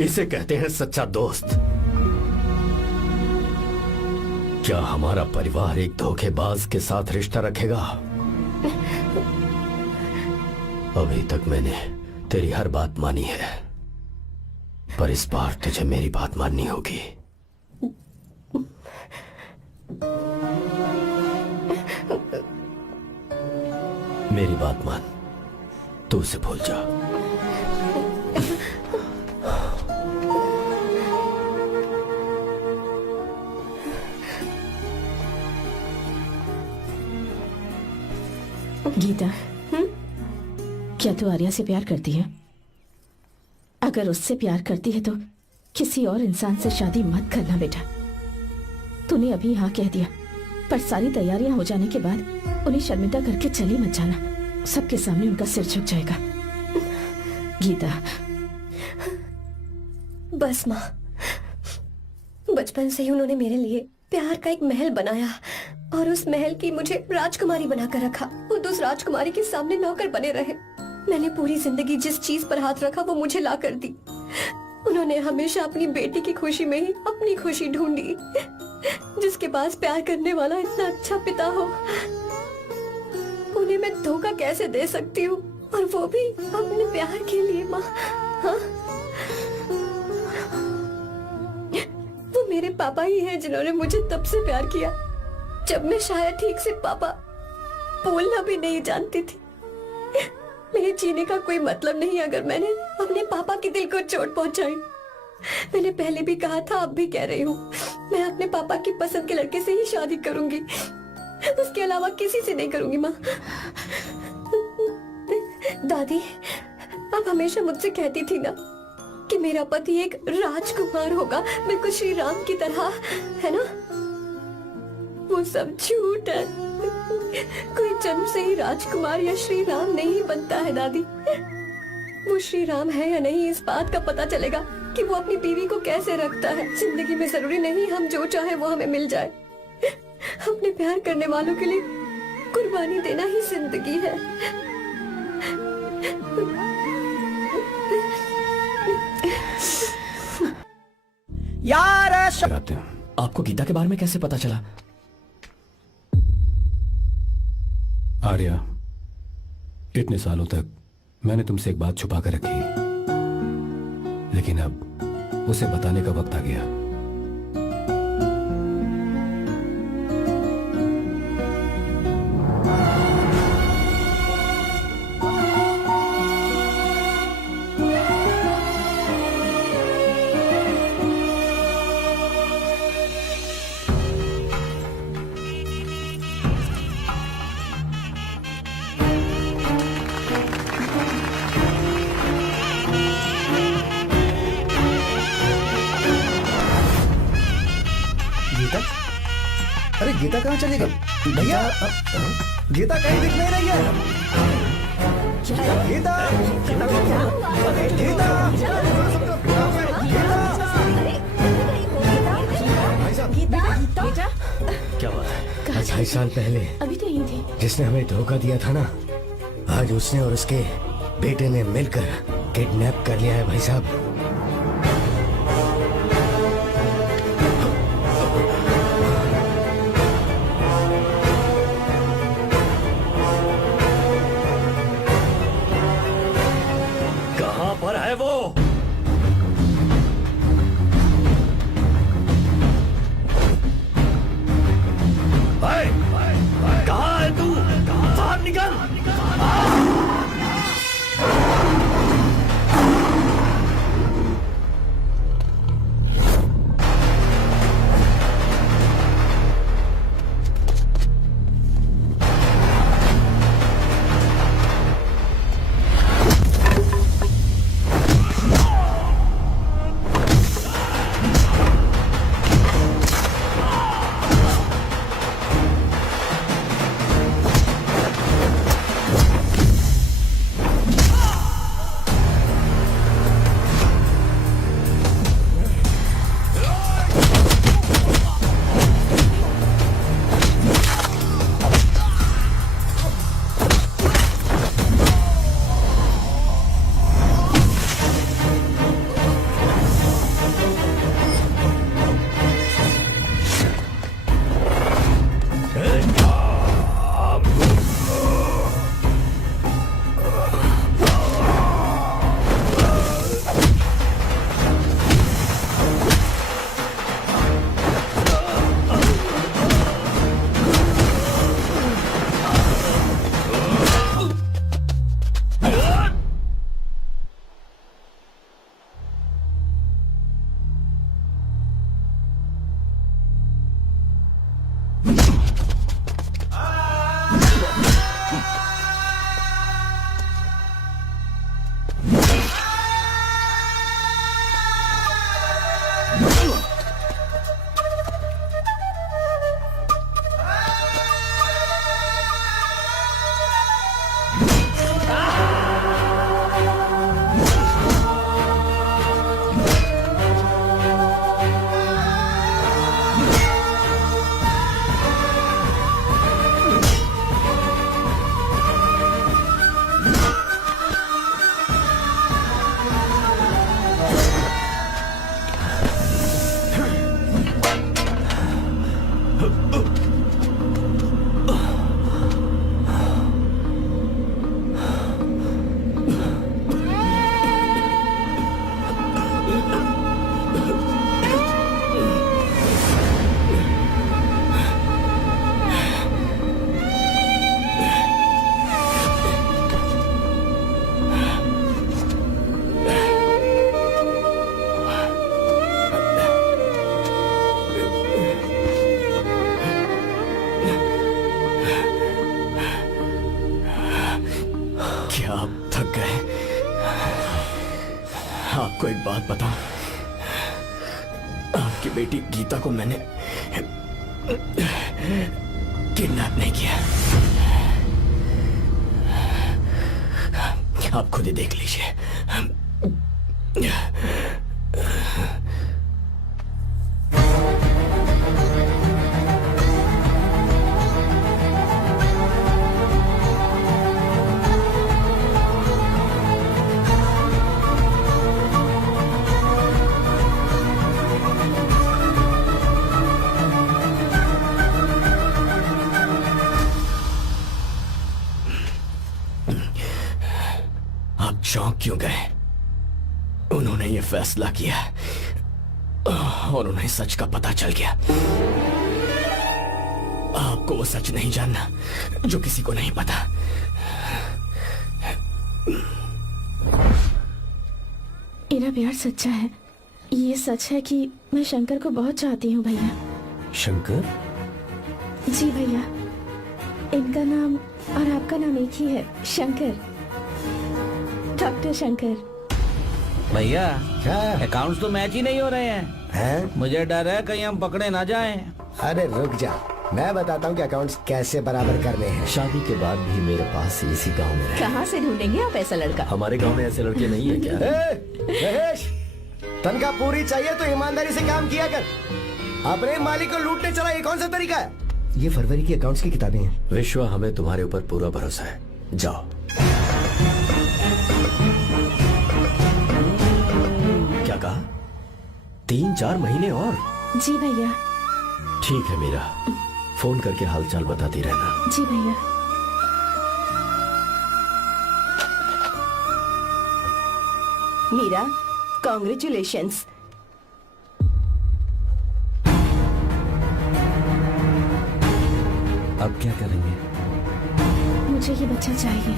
इसे कहते हैं सच्चा दोस्त। क्या हमारा परिवार एक धोखेबाज के साथ रिश्ता रखेगा? अभी तक मैंने तेरी हर बात मानी है, पर इस बार तुझे मेरी बात माननी होगी। मेरी बात मान, तू उसे भूल जा। गीता, क्या तू आर्या से प्यार करती है? अगर उससे प्यार करती है तो किसी और इंसान से शादी मत करना बेटा। तूने अभी हाँ कह दिया, पर सारी तैयारियां हो जाने के बाद उन्हें शर्मिंदा करके चली मत जाना। सबके सामने उनका सिर झुक जाएगा। गीता। बस माँ, बचपन से ही उन्होंने मेरे लिए प्यार का एक महल बनाया और उस महल की मुझे राजकुमारी बनाकर रखा। और उस राजकुमारी के सामने नौकर बने रहे। मैंने पूरी जिंदगी जिस चीज पर हाथ रखा वो मुझे ला कर दी। उन्होंने हमेशा अपनी बेटी की खुशी में ही अपनी खुशी ढूंढी। जिसके पास प्यार करने वाला इतना अच्छा पिता हो, उन्हें मैं धोखा कैसे दे सकती हूँ? और वो भी अपने प्यार के लिए माँ। हाँ? वो मेरे पापा ही हैं जिन्होंने मुझे तब से प्यार किया जब मैं शायद ठीक से पापा बोलना भी नहीं जानती थी। मेरे जीने का कोई मतलब नहीं अगर मैंने अपने पापा के दिल को चोट पहुंचाई। मैंने पहले भी कहा था, अब भी कह रही हूँ, मैं अपने पापा की पसंद के लड़के से ही शादी करूंगी। उसके अलावा किसी से नहीं करूंगी माँ। दादी आप हमेशा मुझसे कहती थी ना कि मेरा पति एक राजकुमार होगा, बिल्कुल श्री राम की तरह, है ना? वो सब झूठ है। कोई जन्म से ही राजकुमार या श्री राम नहीं बनता है दादी। वो श्री राम है या नहीं, इस बात का पता चलेगा कि वो अपनी बीवी को कैसे रखता है। जिंदगी में जरूरी नहीं हम जो चाहे वो हमें मिल जाए। अपने प्यार करने वालों के लिए कुर्बानी देना ही जिंदगी है। यार आपको गीता के बारे में कैसे पता चला? आर्या, इतने सालों तक मैंने तुमसे एक बात छुपा कर रखी, लेकिन अब उसे बताने का वक्त आ गया। अरे गीता कहाँ चली गई? भैया, गीता कहीं दिख नहीं रही है। गीता, गीता, बेटा क्या बात है? 2.5 साल पहले अभी तो यही थी। जिसने हमें धोखा दिया था ना, आज उसने और उसके बेटे ने मिलकर किडनैप कर लिया है भाई साहब। कहां पर है वो? कहां है तू? बाहर निकल! आपको एक बात बताऊं, आपकी बेटी गीता को मैंने किडनैप नहीं किया। आप खुद ही देख लीजिए। आप चौंक क्यों गए? उन्होंने ये फैसला किया और उन्हें सच का पता चल गया। आपको वो सच नहीं जानना जो किसी को नहीं पता। मेरा प्यार सच्चा है। ये सच है कि मैं शंकर को बहुत चाहती हूँ भैया। शंकर? जी भैया, इनका नाम और आपका नाम एक ही है, शंकर, डॉक्टर शंकर। भैया क्या अकाउंट्स तो मैच ही नहीं हो रहे हैं। है? मुझे डर है कहीं हम पकड़े ना जाएं। अरे रुक जा, मैं बताता हूँ कि अकाउंट्स कैसे बराबर करने हैं। शादी के बाद भी मेरे पास इसी गांव में रहे। कहाँ से ढूंढेंगे आप ऐसा लड़का? हमारे गांव में ऐसे लड़के नहीं है क्या? महेश, तनख्वाह पूरी चाहिए तो ईमानदारी से काम किया कर। अपने मालिक को लूटने चला, ये कौन सा तरीका है? ये फरवरी की अकाउंट्स की किताबें हैं। विश्वा, हमें तुम्हारे ऊपर पूरा भरोसा है। जाओ। क्या कहा? 3-4 महीने और? जी भैया। ठीक है मीरा, फोन करके हालचाल बताती रहना। जी भैया। मीरा, कॉन्ग्रेचुलेशंस। अब क्या करेंगे? मुझे ये बच्चा चाहिए।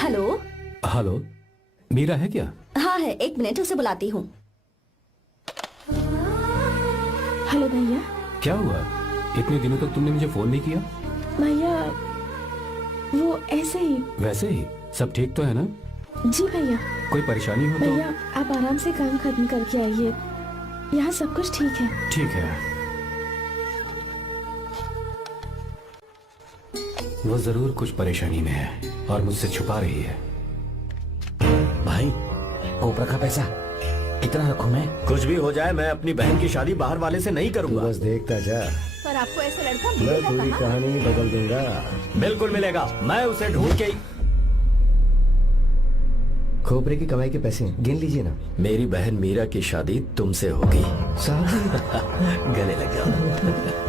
हेलो। हेलो, मीरा है क्या? हाँ है, 1 मिनट, उसे बुलाती हूँ। हेलो भैया। क्या हुआ? इतने दिनों तक तुमने मुझे फोन नहीं किया? भैया वो ऐसे ही। वैसे ही सब ठीक तो है ना? जी भैया। कोई परेशानी हो तो? भैया आप आराम से काम खत्म करके आइए, यहाँ सब कुछ ठीक है। ठीक है। वो जरूर कुछ परेशानी में है और मुझसे छुपा रही है। भाई, कोपरा का पैसा कितना रखूं मैं? कुछ भी हो जाए, मैं अपनी बहन की शादी बाहर वाले से नहीं तू करूंगा। बस देखता जा, पर आपको ऐसा लड़का मैं मिलेगा पूरी कहाँ? कहानी बदल दूंगा। बिल्कुल मिलेगा, मैं उसे ढूंढ के। खोपरे की कमाई के पैसे गिन लीजिए ना। मेरी बहन मीरा की शादी तुमसे होगी। साहब गले लग जाओ।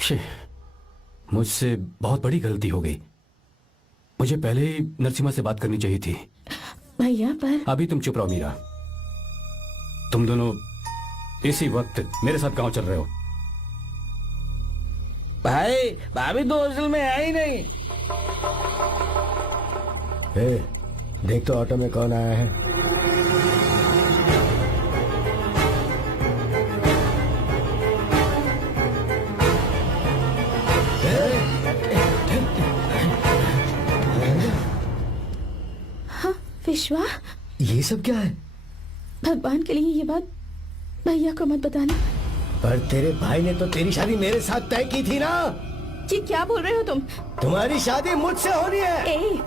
छी, मुझसे बहुत बड़ी गलती हो गई। मुझे पहले ही नरसिम्हा से बात करनी चाहिए थी। भैया पर अभी तुम चुप रहो मीरा। तुम दोनों इसी वक्त मेरे साथ गांव चल रहे हो। भाई भाभी तो हॉस्टल में है ही नहीं। ए, देख तो ऑटो में कौन आया है। विश्वा, ये सब क्या है? भगवान के लिए ये बात भैया को मत बताना। पर तेरे भाई ने तो तेरी शादी मेरे साथ तय की थी ना। जी क्या बोल रहे हो तुम? तुम्हारी शादी मुझसे होनी है। ए,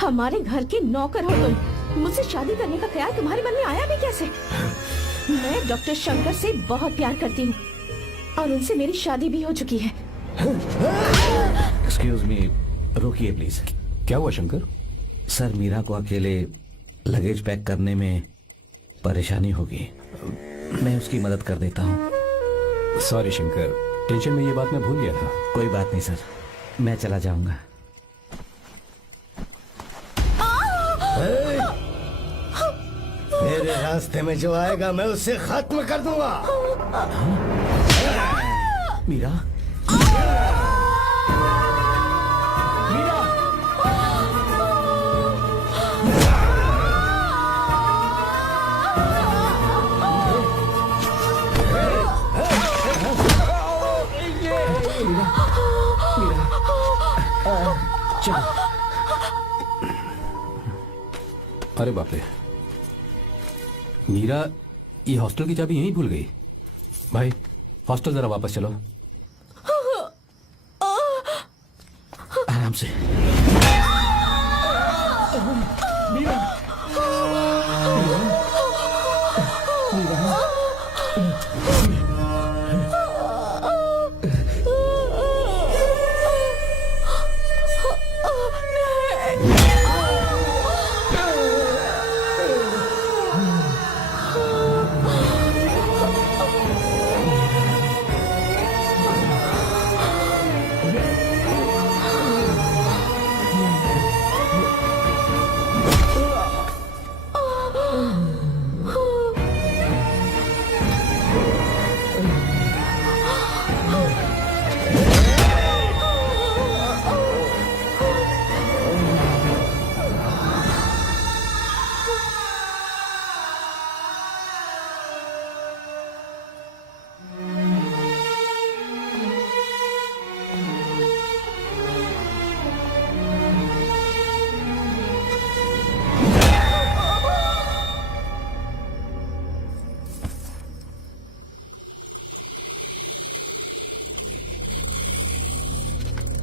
हमारे घर के नौकर हो तुम, मुझसे शादी करने का ख्याल तुम्हारे मन में आया भी कैसे? मैं डॉक्टर शंकर से बहुत प्यार करती हूँ और उनसे मेरी शादी भी हो चुकी है। एक्सक्यूज मी, रोकिए प्लीज। क्या हुआ शंकर? सर, मीरा को अकेले लगेज पैक करने में परेशानी होगी, मैं उसकी मदद कर देता हूँ। सॉरी शंकर, टेंशन में ये बात मैं भूल गया था। कोई बात नहीं सर, मैं चला जाऊंगा। मेरे रास्ते में जो आएगा मैं उसे खत्म कर दूंगा। मीरा, अरे बाप रे, मीरा ये हॉस्टल की चाबी यहीं भूल गई। भाई हॉस्टल जरा वापस चलो। आराम से। मीरा,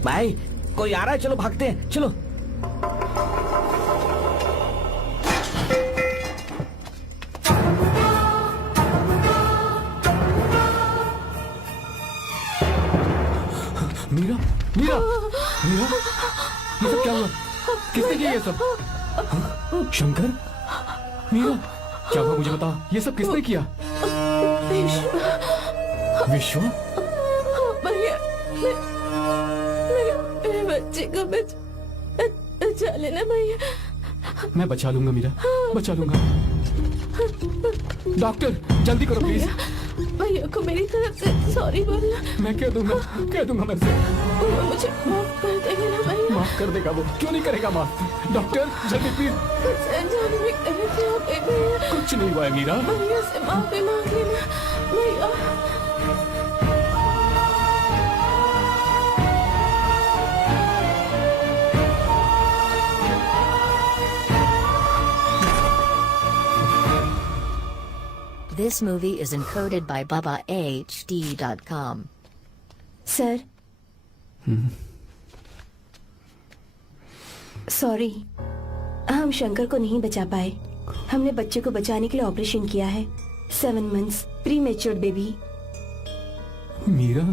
भाई कोई आ रहा है, चलो भागते हैं, चलो। मीरा, मीरा, मीरा, ये सब क्या हुआ? किसने किया ये सब? हाँ? शंकर, मीरा, क्या हुआ मुझे बताओ, ये सब किसने किया? विश्व, भैया, मेरे बच्चे को बचा लेना भैया। मैं बचा लूंगा मीरा, बचा लूंगा। डॉक्टर जल्दी करो प्लीज। भैया को मेरी तरफ से सॉरी बोलना। मैं कह दूंगा मैं से। वो मुझे माफ कर देगा ना भैया? माफ कर देगा वो, क्यों नहीं करेगा माफ? डॉक्टर जल्दी प्लीज। कुछ नहीं हुआ है मीरा। भैया से माफी मांग लेना भैया। This movie is encoded by BabaHD.com. Sir, sorry, हम शंकर को नहीं बचा पाए। हमने बच्चे को बचाने के लिए ऑपरेशन किया है। 7 months pre matured baby. Meera,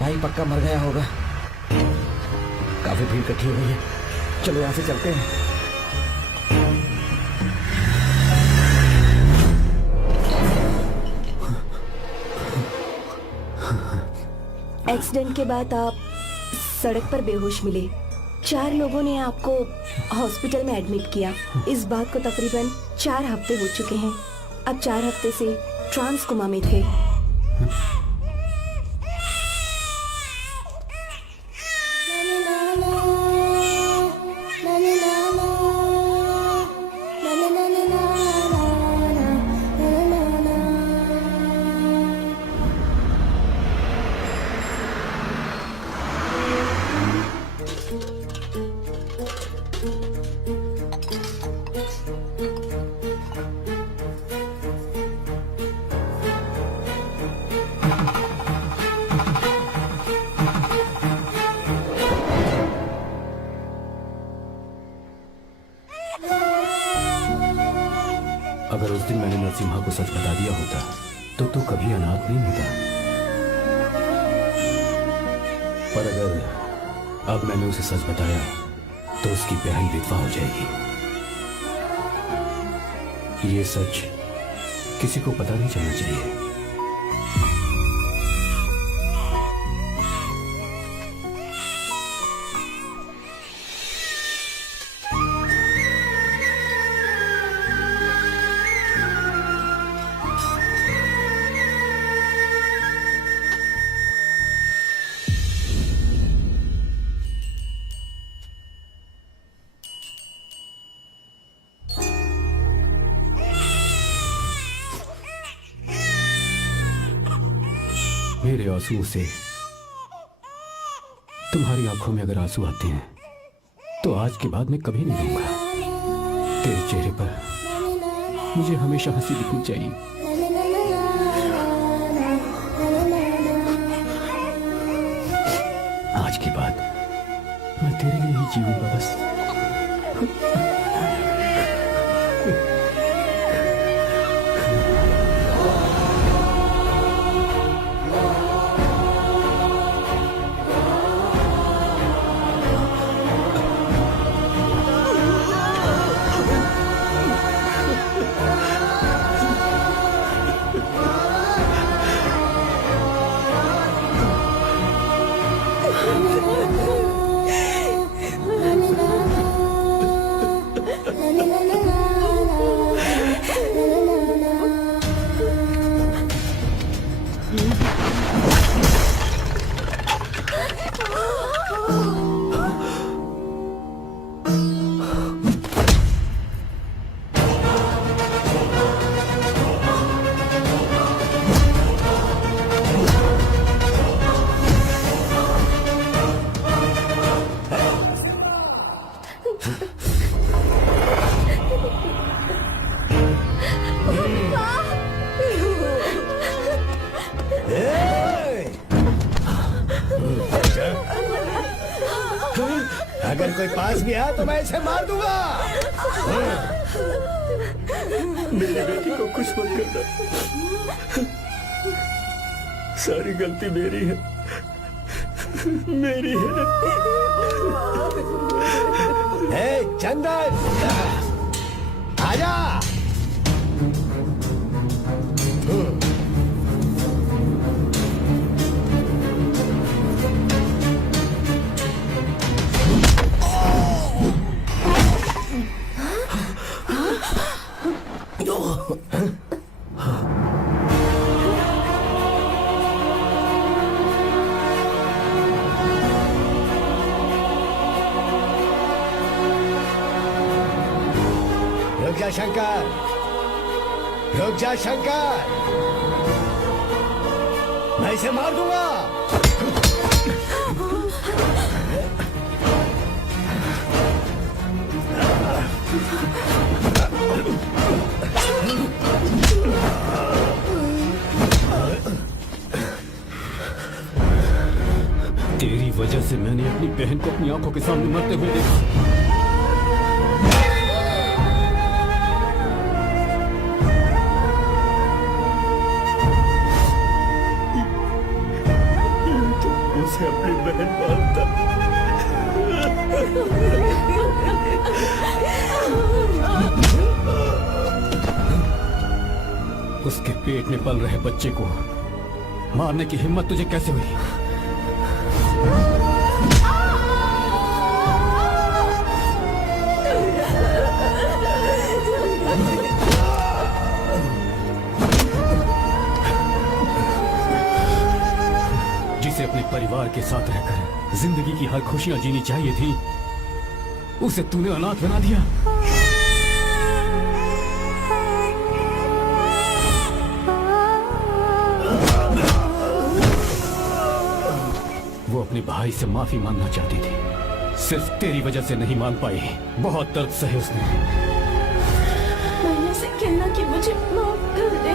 भाई पक्का मर गया होगा। काफी भीड़ इकट्ठी हो गई है, चलो यहाँ से चलते हैं। एक्सीडेंट के बाद आप सड़क पर बेहोश मिले। 4 लोगों ने आपको हॉस्पिटल में एडमिट किया। इस बात को तकरीबन 4 हफ्ते हो चुके हैं। अब 4 हफ्ते से ट्रांस कोमा में थे। अगर उस दिन मैंने नरसिम्हा को सच बता दिया होता तो तू कभी अनाथ नहीं होता। पर अगर अब मैंने उसे सच बताया तो उसकी प्यारी विधवा हो जाएगी। ये सच किसी को पता नहीं चलना चाहिए। मेरे आंसुओं से तुम्हारी आंखों में अगर आंसू आते हैं तो आज के बाद मैं कभी नहीं दूंगा। तेरे चेहरे पर मुझे हमेशा हंसी दिखनी चाहिए। आज के बाद मैं तेरे लिए ही जीऊंगा बस। अगर कोई पास गया तो मैं इसे मार दूंगा। मेरी बेटी को कुछ मत करना। सारी गलती मेरी है, मेरी है। चंदन आजा। रुक जा शंकर, रुक जा शंकर, मैं इसे मार दूंगा। तेरी वजह से मैंने अपनी बहन को अपनी आंखों के सामने मरते हुए देखा। उसे अपनी बहन मानता। उसके पेट में पल रहे बच्चे को मारने की हिम्मत तुझे कैसे हुई? जिसे अपने परिवार के साथ रहकर जिंदगी की हर खुशियां जीनी चाहिए थी, उसे तूने अनाथ बना दिया। वो अपने भाई से माफी मांगना चाहती थी, सिर्फ तेरी वजह से नहीं मान पाई। बहुत दर्द सहे उसने। मैंने से कहना कि मुझे माफ कर दे।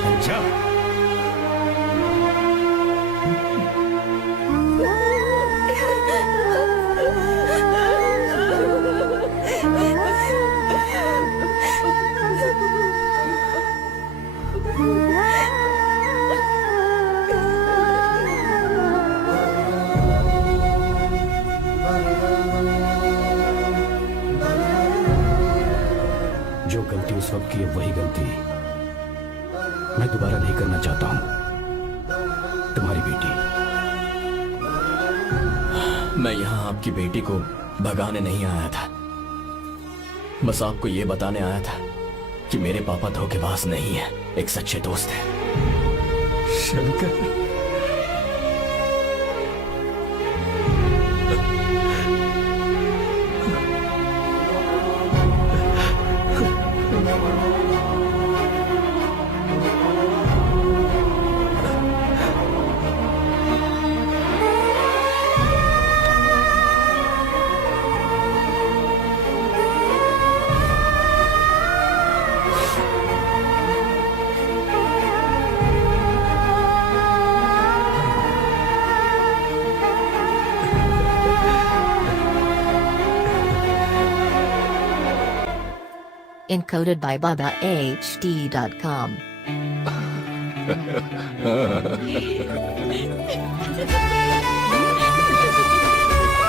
संजा, जो गलती उस वक्त की है वही गलती मैं दोबारा नहीं करना चाहता हूं। तुम्हारी बेटी। मैं यहाँ आपकी बेटी को भगाने नहीं आया था, बस आपको ये बताने आया था कि मेरे पापा धोखेबाज नहीं है, एक सच्चे दोस्त है। Shankar, Encoded by BabaHD.com.